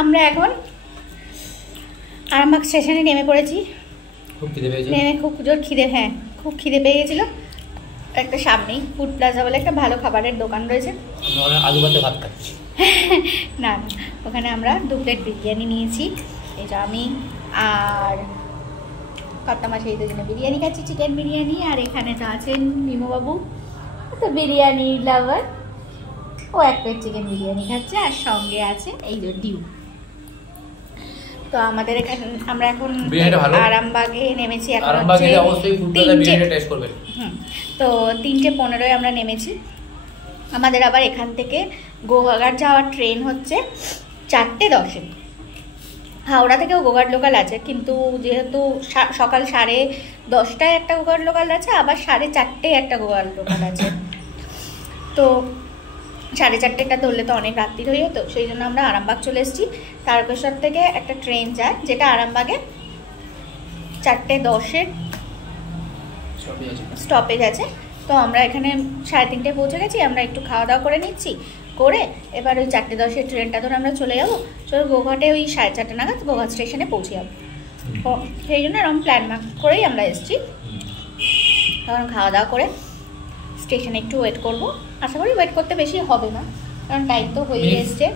আমরা এখন আরামবাগ স্টেশনে নেমে পড়েছি। খুব খিদে পেয়েছে, নেমে খুব জোর খিদে, হ্যাঁ খুব খিদে পেয়ে গেছিলো। একটা সামনেই ফুড প্লাজা বলে একটা ভালো খাবারের দোকান রয়েছে, আমরা আলু ভাতে ভাত খাচ্ছি। না ওখানে আমরা 2 প্লেট বিরিয়ানি নিয়েছি। এই যে আমি আর কর্তা মাসে এই দুজনে বিরিয়ানি খাচ্ছি, চিকেন বিরিয়ানি। আর এখানে তো আছেন মিমুবাবু, তো বিরিয়ানি লাভার, ও 1 প্লেট চিকেন বিরিয়ানি খাচ্ছে। আর সঙ্গে আছে এই যে ডিউ। তো আমাদের এখানে আমরা এখন আরামবাগে নেমেছি। এখন তো 3:15 আমরা নেমেছি। আমাদের আবার এখান থেকে গোঘাট যাওয়ার ট্রেন হচ্ছে 4:10। হাওড়া থেকেও গোঘাট লোকাল আছে, কিন্তু যেহেতু সকাল 10:30টায় একটা গোঘাট লোকাল আছে, আবার 4:30টায় একটা গোঘাট লোকাল আছে। তো 4:30টা ধরলে তো অনেক রাত্রি হয়ে যেত, সেই জন্য আমরা আরামবাগ চলে এসেছি। তারকেশ্বর থেকে একটা ট্রেন যায় যেটা আরামবাগে 4:10-এর স্টপেজ আছে। তো আমরা এখানে 3:30টায় পৌঁছে গেছি। আমরা একটু খাওয়া দাওয়া করে নিচ্ছি, করে এবার ওই 4:10-এর ট্রেনটা ধরে আমরা চলে যাবো। চলো গোঘাটে ওই 4:30 নাগাদ গোঘাট স্টেশনে পৌঁছে যাবো। সেই জন্য এরকম প্ল্যান করেই আমরা এসেছি। তখন খাওয়া দাওয়া করে স্টেশনে একটু ওয়েট করবো। আশা করি ওয়েট করতে বেশি হবে না, কারণ টাইম তো হয়ে এসছে।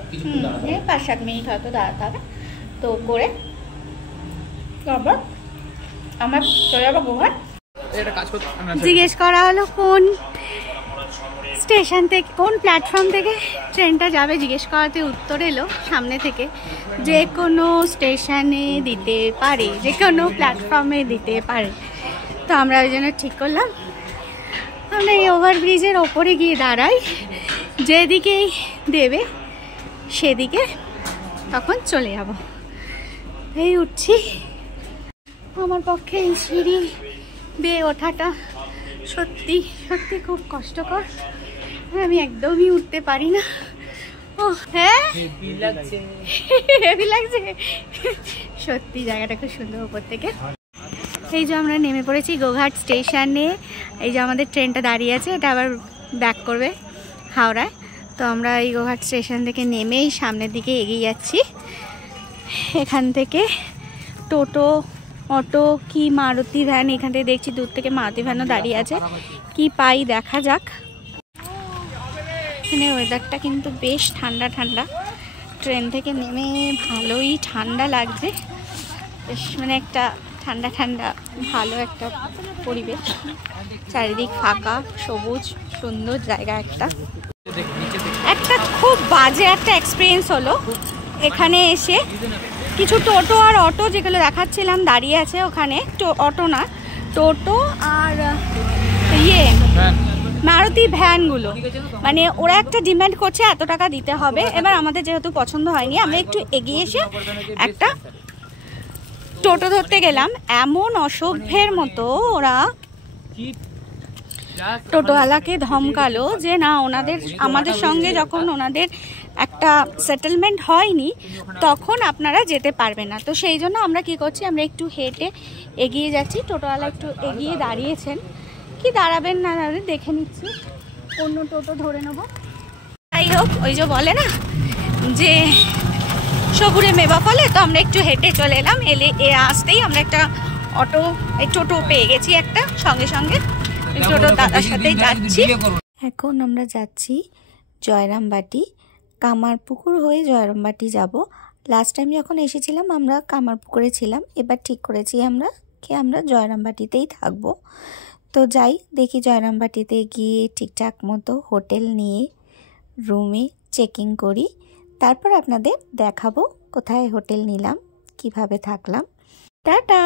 5-7 মিনিট হয়তো দাঁড়াতে হবে। তো করে তারপর আমরা চলে যাবো গোঘাট। জিজ্ঞেস করা হলো কোন স্টেশন থেকে, কোন প্ল্যাটফর্ম থেকে ট্রেনটা যাবে। জিজ্ঞেস করাতে উত্তর এলো সামনে থেকে যে কোনো স্টেশনে দিতে পারে, যে কোনো প্ল্যাটফর্মে দিতে পারে। তো আমরা ওই জন্য ঠিক করলাম আমরা এই ওভারব্রিজের ওপরে গিয়ে দাঁড়াই, যেদিকেই দেবে সেদিকে তখন চলে যাব। এই উঠছি। আমার পক্ষে এই সিঁড়ি বেয়ে ওঠাটা সত্যি সত্যি খুব কষ্টকর, আমি একদমই উঠতে পারি না। ও হ্যাঁ হেভি লাগছে সত্যি, জায়গাটা খুব সুন্দর উপর থেকে। এই যে আমরা নেমে পড়েছি গোঘাট স্টেশনে। এই যে আমাদের ট্রেনটা দাঁড়িয়ে আছে, এটা আবার ব্যাক করবে হাওড়ায়। তো আমরা এই গোঘাট স্টেশন থেকে নেমেই সামনের দিকে এগিয়ে যাচ্ছি। এখান থেকে টোটো, অটো কি মারুতি ভ্যান, এখান থেকে দেখছি দূর থেকে মারুতি ভ্যানও দাঁড়িয়ে আছে। কি পাই দেখা যাক। এখানে ওয়েদারটা কিন্তু বেশ ঠান্ডা ঠান্ডা। ট্রেন থেকে নেমে ভালোই ঠান্ডা লাগছে, বেশ মানে একটা ঠান্ডা ঠান্ডা ভালো একটা পরিবেশ। চারিদিক ফাঁকা, সবুজ, সুন্দর জায়গা। একটা খুব বাজে একটা এক্সপিরিয়েন্স হলো এখানে এসে। কিছু টোটো আর অটো যেগুলো দেখাচ্ছিলাম দাঁড়িয়ে আছে ওখানে, অটো না টোটো আর মারুতি ভ্যানগুলো, মানে ওরা একটা ডিমান্ড করছে এত টাকা দিতে হবে। এবার আমাদের যেহেতু পছন্দ হয়নি, আমরা একটু এগিয়ে এসে একটা টোটো ধরতে গেলাম। এমন অসভ্যের মতো ওরা টোটোওয়ালাকে ধমকালো যে না, ওনাদের আমাদের সঙ্গে যখন ওনাদের একটা সেটেলমেন্ট হয়নি তখন আপনারা যেতে পারবেন না। তো সেই জন্য আমরা কি করছি, আমরা একটু হেঁটে এগিয়ে যাচ্ছি। টোটোওয়ালা একটু এগিয়ে দাঁড়িয়েছেন, কি দাঁড়াবেন না দাঁড়াবেন দেখে নিচ্ছি, অন্য টোটো ধরে নেবো। যাই হোক, ওই যে বলে না যে সবুরে মেবা ফলে, তো আমরা একটু হেঁটে চলে এলাম। আসতেই আমরা একটা টোটো পেয়ে গেছি একটা, সঙ্গে সঙ্গে টোটো দাদার সাথে যাচ্ছি। এখন আমরা যাচ্ছি জয়রামবাটি, কামারপুকুর হয়ে জয়রামবাটি যাব। লাস্ট টাইম যখন এসেছিলাম আমরা কামারপুকুরে ছিলাম, এবার ঠিক করেছি আমরা জয়রামবাটিতেই থাকবো। তো যাই দেখি, জয়রামবাটিতে গিয়ে ঠিকঠাক মতো হোটেল নিয়ে রুমে চেকিং করি, তারপর আপনাদের দেখাবো কোথায় হোটেল নিলাম, কিভাবে থাকলাম। টাটা।